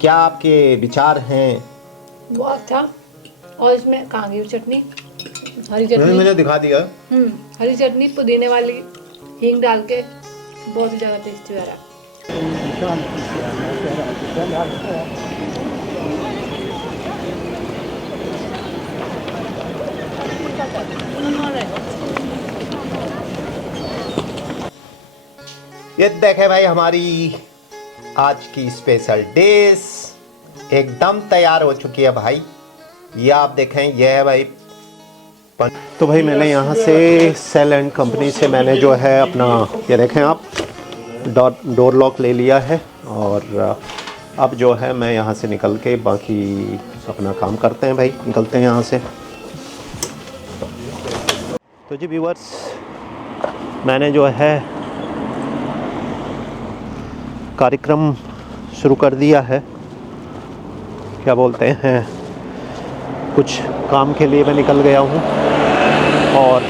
क्या आपके विचार हैं? बहुत अच्छा। और इसमें कांगी चटनी, हरी नहीं, चटनी, मैंने दिखा दिया। हरी चटनी पुदीने वाली, हींग डाल के बहुत ही ज़्यादा टेस्टी हो रहा है। ये देखे भाई, हमारी आज की स्पेशल डिश एकदम तैयार हो चुकी है भाई। ये आप देखें, ये है भाई। तो भाई मैंने यहाँ से सेल एंड कंपनी से मैंने जो है अपना, ये देखें आप, डोर लॉक ले लिया है। और अब जो है मैं यहाँ से निकल के बाकी अपना काम करते हैं भाई, निकलते हैं यहाँ से। तो जी व्यूअर्स, मैंने जो है कार्यक्रम शुरू कर दिया है। क्या बोलते हैं, कुछ काम के लिए मैं निकल गया हूँ और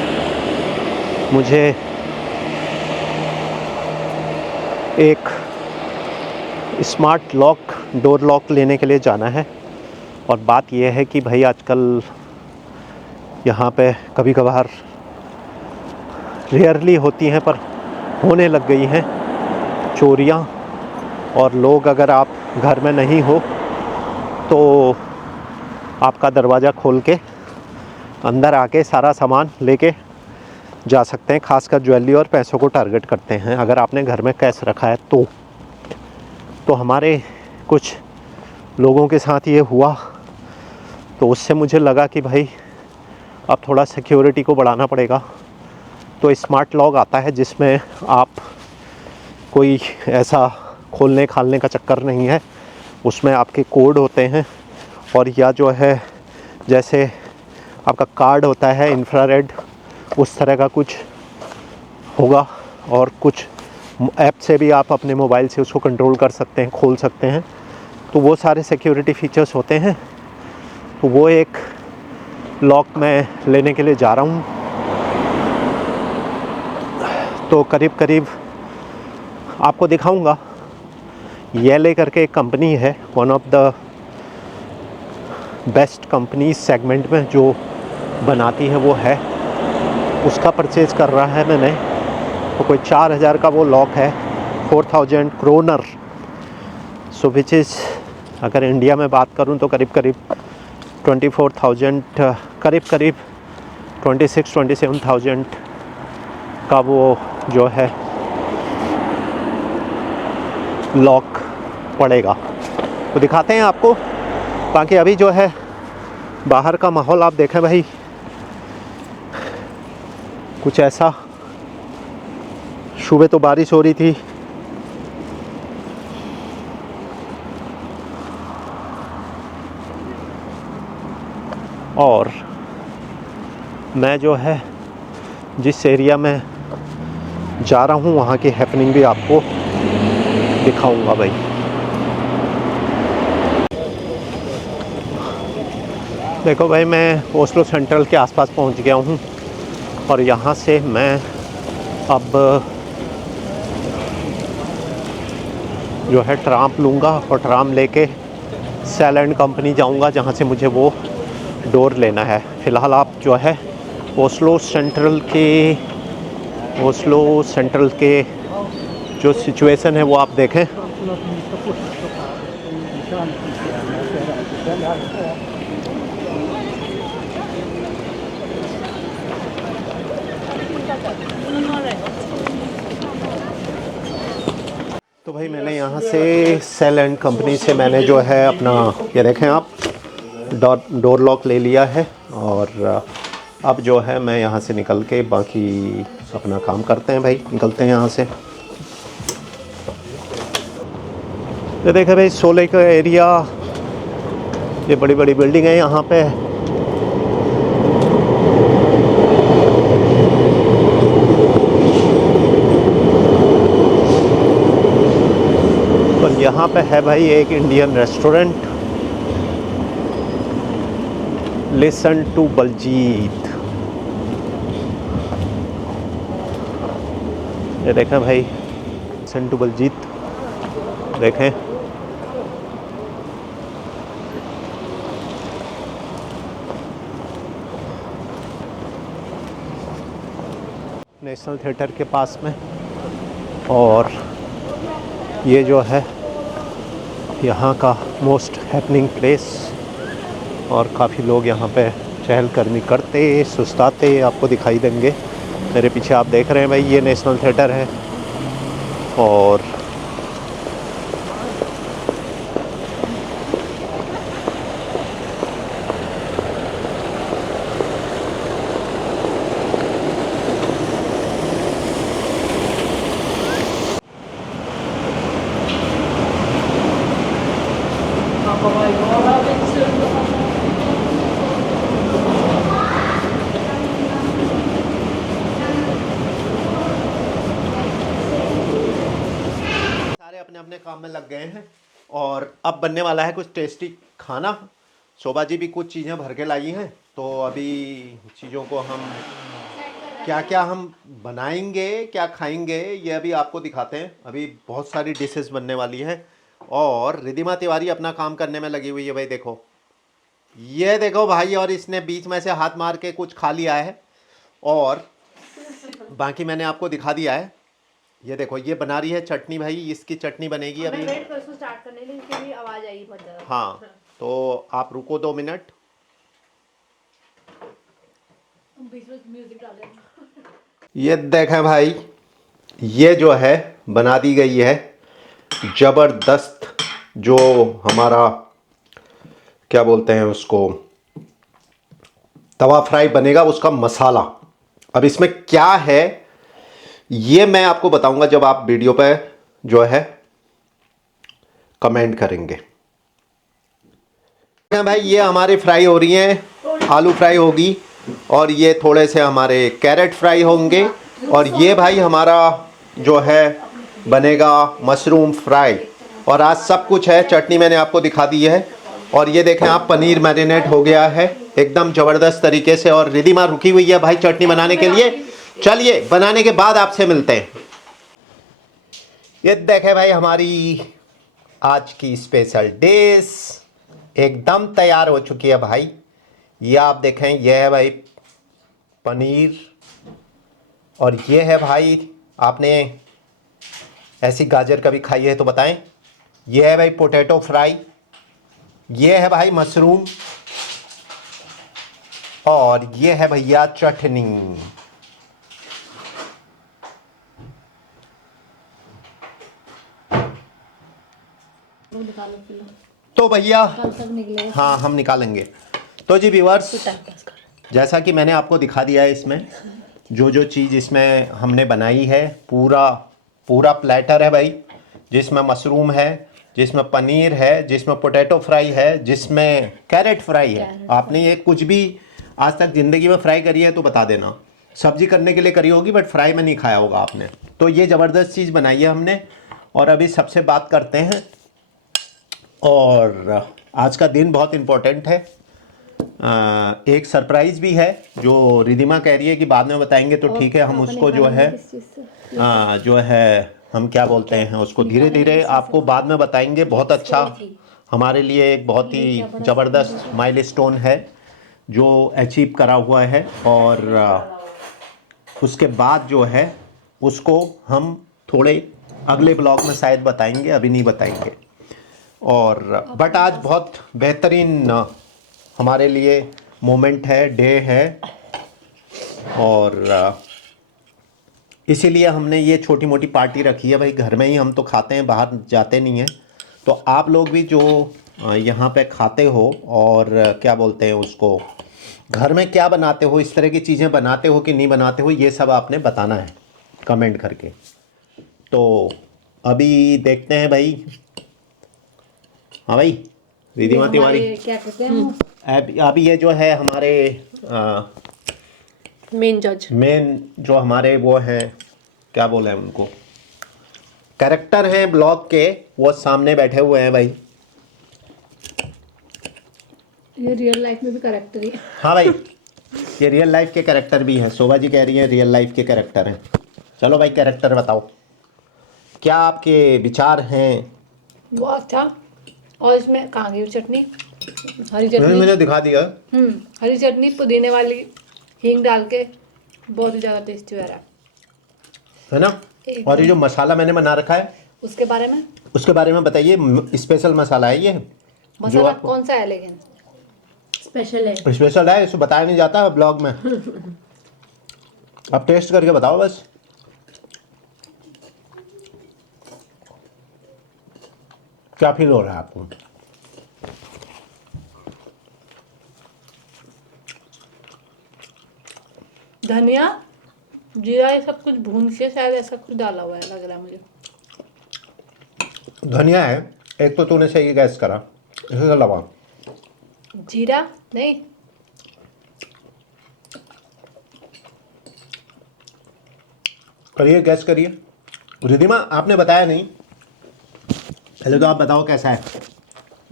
मुझे एक स्मार्ट लॉक, डोर लॉक लेने के लिए जाना है। और बात यह है कि भाई आजकल यहाँ पे कभी कभार, रेयरली होती हैं पर होने लग गई हैं चोरियाँ। और लोग, अगर आप घर में नहीं हो तो आपका दरवाज़ा खोल के अंदर आके सारा सामान लेके जा सकते हैं। खासकर ज्वेलरी और पैसों को टारगेट करते हैं। अगर आपने घर में कैश रखा है तो हमारे कुछ लोगों के साथ ये हुआ, तो उससे मुझे लगा कि भाई अब थोड़ा सिक्योरिटी को बढ़ाना पड़ेगा। तो स्मार्ट लॉक आता है जिसमें आप कोई ऐसा खोलने खालने का चक्कर नहीं है। उसमें आपके कोड होते हैं, और या जो है जैसे आपका कार्ड होता है इंफ्रारेड, उस तरह का कुछ होगा। और कुछ ऐप से भी आप अपने मोबाइल से उसको कंट्रोल कर सकते हैं, खोल सकते हैं। तो वो सारे सिक्योरिटी फीचर्स होते हैं। तो वो एक लॉक मैं लेने के लिए जा रहा हूँ। तो करीब करीब आपको दिखाऊंगा। येले करके एक कंपनी है, one of the best company segment में जो बनाती है वो है, उसका परचेज़ कर रहा है मैंने। तो कोई 4000 का वो लॉक है, 4000 क्रोनर। सो विच इज़, अगर इंडिया में बात करूं तो करीब करीब 24,000, करीब करीब 26-27,000 का वो जो है लॉक पड़ेगा। तो दिखाते हैं आपको। बाकी अभी जो है बाहर का माहौल आप देखें भाई, कुछ ऐसा। सुबह तो बारिश हो रही थी, और मैं जो है जिस एरिया में जा रहा हूँ वहाँ की हैपनिंग भी आपको दिखाऊंगा भाई। देखो भाई, मैं ओस्लो सेंट्रल के आसपास पहुँच गया हूँ, और यहाँ से मैं अब जो है ट्राम लूँगा, और ट्राम लेके सेल एंड कंपनी जाऊँगा जहाँ से मुझे वो डोर लेना है। फ़िलहाल आप जो है ओस्लो सेंट्रल के जो सिचुएशन है वो आप देखें। तो भाई मैंने यहाँ से सेल एंड कंपनी से मैंने जो है अपना, ये देखें आप, डोर लॉक ले लिया है। और अब जो है मैं यहाँ से निकल के बाकी अपना काम करते हैं भाई, निकलते हैं यहाँ से। ये देखें भाई, सोले का एरिया, ये बड़ी बड़ी बिल्डिंग है यहाँ पे। और यहाँ पे है भाई एक Indian restaurant, listen to Baljeet. ये देखें भाई, लिसन टू बलजीत देखें। नेशनल थिएटर के पास में, और ये जो है यहाँ का मोस्ट हैपनिंग प्लेस, और काफ़ी लोग यहाँ पे चहलकदमी करते सुस्ताते आपको दिखाई देंगे। मेरे पीछे आप देख रहे हैं भाई, ये नेशनल थिएटर है। और सारे अपने अपने काम में लग गए हैं, और अब बनने वाला है कुछ टेस्टी खाना। शोभा जी भी कुछ चीज़ें भर के लाई हैं, तो अभी चीज़ों को हम क्या क्या हम बनाएंगे, क्या खाएंगे, ये अभी आपको दिखाते हैं। अभी बहुत सारी डिशेस बनने वाली हैं, और रिद्धिमा तिवारी अपना काम करने में लगी हुई है भाई। देखो, ये देखो भाई, और इसने बीच में से हाथ मार के कुछ खा लिया है, और बाकी मैंने आपको दिखा दिया है। ये देखो, ये बना रही है चटनी भाई, इसकी चटनी बनेगी अभी। वेट करो इसको स्टार्ट करने के लिए, इसके लिए आवाज आएगी बहुत ज्यादा। हाँ, तो आप रुको 2 मिनट। बीच में म्यूजिक डाल देना। ये देखें भाई, ये जो है बना दी गई है ज़बरदस्त, जो हमारा क्या बोलते हैं उसको, तवा फ्राई बनेगा, उसका मसाला। अब इसमें क्या है ये मैं आपको बताऊंगा जब आप वीडियो पे जो है कमेंट करेंगे। भाई ये हमारे फ्राई हो रही हैं, आलू फ्राई होगी, और ये थोड़े से हमारे कैरेट फ्राई होंगे, और ये भाई हमारा जो है बनेगा मशरूम फ्राई। और आज सब कुछ है, चटनी मैंने आपको दिखा दी है, और ये देखें आप, पनीर मैरिनेट हो गया है एकदम ज़बरदस्त तरीके से, और रिद्धिमा रुकी हुई है भाई चटनी बनाने के लिए। चलिए बनाने के बाद आपसे मिलते हैं। ये देखें भाई, हमारी आज की स्पेशल डिश एकदम तैयार हो चुकी है भाई। ये आप देखें, ये है भाई पनीर, और ये है भाई, आपने ऐसी गाजर कभी खाई है तो बताएं। ये है भाई पोटैटो फ्राई, ये है भाई मशरूम, और ये है भैया चटनी। तो भैया हाँ, हम निकालेंगे। तो जी व्यूअर्स, जैसा कि मैंने आपको दिखा दिया है, इसमें जो जो चीज़ इसमें हमने बनाई है, पूरा पूरा प्लेटर है भाई, जिसमें मशरूम है, जिसमें पनीर है, जिसमें पोटैटो फ्राई है, जिसमें कैरेट फ्राई है। आपने ये कुछ भी आज तक ज़िंदगी में फ्राई करी है तो बता देना। सब्जी करने के लिए करी होगी, बट फ्राई में नहीं खाया होगा आपने। तो ये ज़बरदस्त चीज़ बनाई है हमने, और अभी सबसे बात करते हैं। और आज का दिन बहुत इम्पोर्टेंट है, एक सरप्राइज़ भी है जो रिद्धिमा कह रही है कि बाद में बताएंगे, तो ठीक है, हम उसको जो है हम क्या बोलते हैं उसको धीरे धीरे आपको बाद में बताएंगे। बहुत अच्छा, हमारे लिए एक बहुत ही ज़बरदस्त माइलस्टोन है जो अचीव करा हुआ है, और उसके बाद जो है उसको हम थोड़े अगले ब्लॉग में शायद बताएंगे, अभी नहीं बताएंगे। और बट आज बहुत बेहतरीन हमारे लिए मोमेंट है, डे है, और इसीलिए हमने ये छोटी मोटी पार्टी रखी है भाई। घर में ही हम तो खाते हैं, बाहर जाते नहीं हैं। तो आप लोग भी जो यहाँ पे खाते हो, और क्या बोलते हैं उसको, घर में क्या बनाते हो, इस तरह की चीज़ें बनाते हो कि नहीं बनाते हो, ये सब आपने बताना है कमेंट करके। तो अभी देखते हैं भाई। हाँ भाई, रिद्धिमा तिवारी क्या कहते हैं, अभी ये जो है हमारे मेन जो हमारे वो हैं, क्या बोले उनको, कैरेक्टर हैं ब्लॉग के, वो सामने बैठे हुए हैं भाई। ये रियल लाइफ में भी कैरेक्टर ही है। हाँ भाई, ये रियल लाइफ के कैरेक्टर भी हैं। शोभा जी कह रही है रियल लाइफ के कैरेक्टर हैं। चलो भाई, कैरेक्टर बताओ, क्या आपके विचार हैं। बहुत अच्छा। और इसमें कहाँ गई चटनी, हरी चटनी मैंने दिखा दिया। हरी चटनी पुदीने वाली हींग डाल के बहुत ही ज़्यादा टेस्टी हो रहा है। है ना। और ये जो मसाला मैंने बना रखा है उसके बारे में उसके बारे में बताइए। स्पेशल मसाला है ये, जो मसाला आपको कौन सा है लेकिन स्पेशल है। स्पेशल है, इसको बताया नहीं जाता ब्लॉग में। अब टेस्ट करके बताओ बस। क्या फील हो रहा है आपको? धनिया जीरा ये सब कुछ भून के शायद ऐसा कुछ डाला हुआ है लग रहा है मुझे। धनिया है एक, तो तूने सही गैस करा, इसके अलावा जीरा नहीं, करिए, गैस करिए। रिधिमा आपने बताया नहीं, पहले तो आप बताओ कैसा है।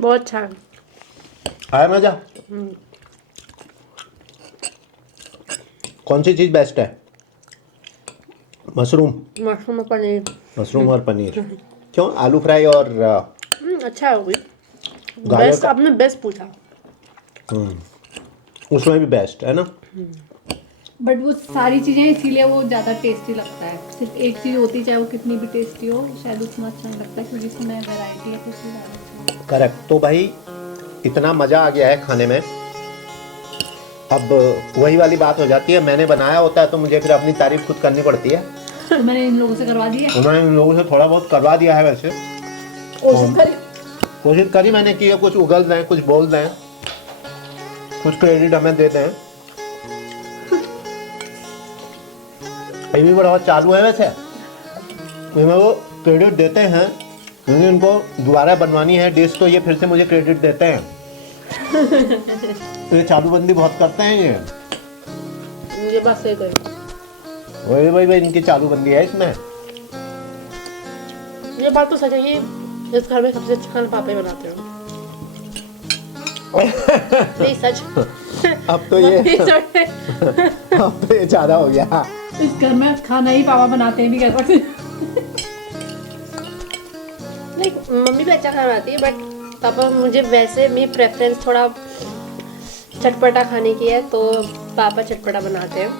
बहुत अच्छा है। आया मजा? कौन सी चीज़ बेस्ट है? मशरूम मशरूम और पनीर। मशरूम और पनीर। क्यों? आलू फ्राई और अच्छा हो गई। गाजर बेस्ट, का- आपने बेस्ट पूछा। उसमें भी बेस्ट है ना। बट वो सारी चीजें इसीलिए वो ज्यादा टेस्टी लगता है। सिर्फ एक चीज होती चाहे वो कितनी भी टेस्टी हो शायद उतना अच्छा नहीं लगता क्योंकि इसमें वैरायटी है तो इसलिए ज्यादा अच्छा है। करेक्ट। तो भाई इतना मज़ा आ गया है खाने में। अब वही वाली बात हो जाती है, मैंने बनाया होता है तो मुझे फिर अपनी तारीफ खुद करनी पड़ती है। तो मैंने इन लोगों से करवा दी है। उन्होंने इन लोगों से थोड़ा बहुत करवा दिया है वैसे। कोशिश करी मैंने की है, कुछ उगल दें, कुछ बोल दें, कुछ क्रेडिट हमें दे दें। ये भी बड़ा चालू है वैसे, इसमें वो क्रेडिट देते हैं क्योंकि उनको दोबारा बनवानी है डिश, तो ये फिर से मुझे क्रेडिट देते हैं। तो ये चालूबंदी बहुत करते हैं ये। ये बात सही कही। वही वही वही इनकी चालूबंदी है इसमें। ये बात तो सच है कि इस घर में सबसे अच्छा खाना पापा ही बनाते हो। नहीं सच। अब तो ये मम्मी थोड़े- अब तो ये ज़्यादा हो गया। इस घर में खाना ही पापा बनाते हैं भी कह सकते हैं। नहीं, मम्मी भी अच्छा खाना बनाती है बट पापा, मुझे वैसे भी प्रेफरेंस थोड़ा चटपटा खाने की है तो पापा चटपटा बनाते हैं।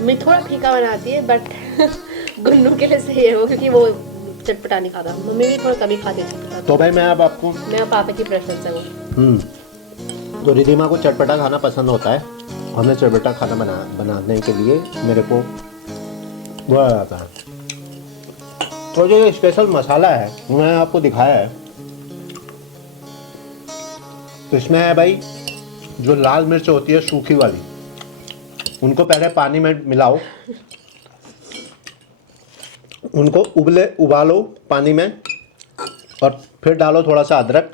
मैं थोड़ा फीका बनाती है बट गुन्नू के लिए सही है वो, क्योंकि वो चटपटा नहीं खाता। मम्मी भी थोड़ा कभी खाती है चटपटा। तो भाई मैं अब आपको मेरा पापा की प्रेफरेंस है वो। तो रिधिमा को चटपटा खाना पसंद होता है, हमें चटपटा खाना बनाने के लिए मेरे को वो आ जाता है। तो जो ये स्पेशल मसाला है मैंने आपको दिखाया है, तो इसमें है भाई जो लाल मिर्च होती है सूखी वाली, उनको पहले पानी में मिलाओ, उनको उबालो पानी में, और फिर डालो थोड़ा सा अदरक,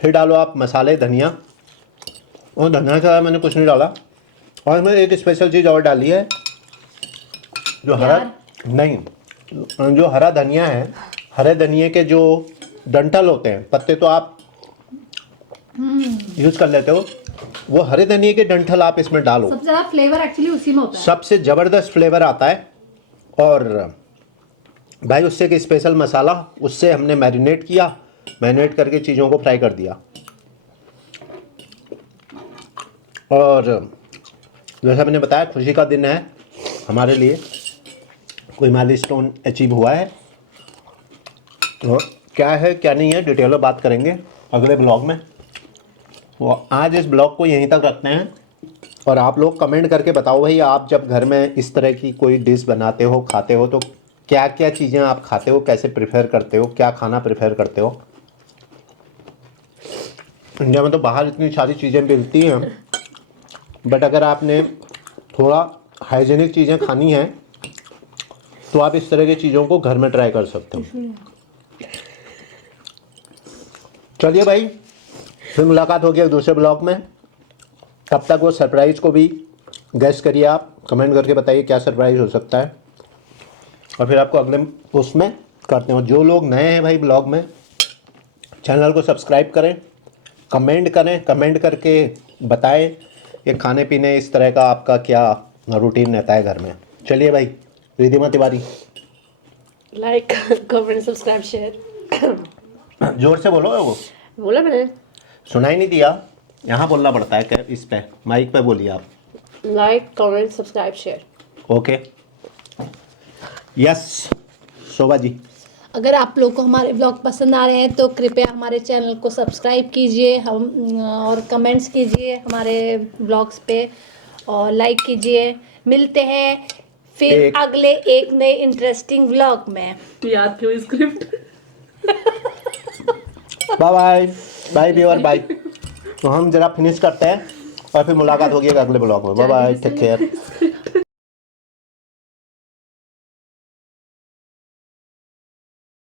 फिर डालो आप मसाले, धनिया, और धनिया का मैंने कुछ नहीं डाला। और इसमें एक स्पेशल चीज़ और डाली है, जो जो हरा धनिया है, हरे धनिए के जो डंठल होते हैं, पत्ते तो आप यूज़ कर लेते हो, वो हरे धनिए के डंठल आप इसमें डालो। सबसे ज्यादा फ्लेवर एक्चुअली उसी में होता है। सबसे ज़बरदस्त फ्लेवर आता है। और भाई उससे कि स्पेशल मसाला, उससे हमने मैरिनेट किया, मैरिनेट करके चीज़ों को फ्राई कर दिया। और जैसा मैंने बताया खुशी का दिन है हमारे लिए, कोई माइलस्टोन अचीव हुआ है। और क्या है क्या नहीं है डिटेल में बात करेंगे अगले ब्लॉग में। वो आज इस ब्लॉग को यहीं तक रखते हैं, और आप लोग कमेंट करके बताओ भाई, आप जब घर में इस तरह की कोई डिश बनाते हो, खाते हो, तो क्या क्या चीज़ें आप खाते हो, कैसे प्रेफर करते हो, क्या खाना प्रेफर करते हो। इंडिया में तो बाहर इतनी सारी चीज़ें मिलती हैं, बट अगर आपने थोड़ा हाइजीनिक चीज़ें खानी हैं तो आप इस तरह की चीज़ों को घर में ट्राई कर सकते हो। चलिए भाई, फिर मुलाकात होगी एक दूसरे ब्लॉग में। तब तक वो सरप्राइज़ को भी गेस करिए, आप कमेंट करके बताइए क्या सरप्राइज़ हो सकता है, और फिर आपको अगले उसमें करते हो। जो लोग नए हैं भाई ब्लॉग में, चैनल को सब्सक्राइब करें, कमेंट करके बताएं कि खाने पीने इस तरह का आपका क्या रूटीन रहता है घर में। चलिए भाई, Ridhima Tiwari, like comment subscribe share. जोर से बोलो। वो बोला मैंने। सुनाई नहीं दिया, यहाँ बोलना पड़ता है। इस पे माइक पे बोलिए आप। Like comment subscribe share. Okay, yes Shobha ji. अगर आप लोग को हमारे ब्लॉग पसंद आ रहे हैं तो कृपया हमारे चैनल को सब्सक्राइब कीजिए, हम और कमेंट्स कीजिए हमारे ब्लॉग्स पे और लाइक कीजिए। मिलते हैं फिर अगले एक नए इंटरेस्टिंग ब्लॉग में। याद क्यों script. Bye bye bye viewer bye. तो हम जरा फिनिश करते हैं और फिर मुलाकात होगी अगले ब्लॉग में। Bye bye, take care.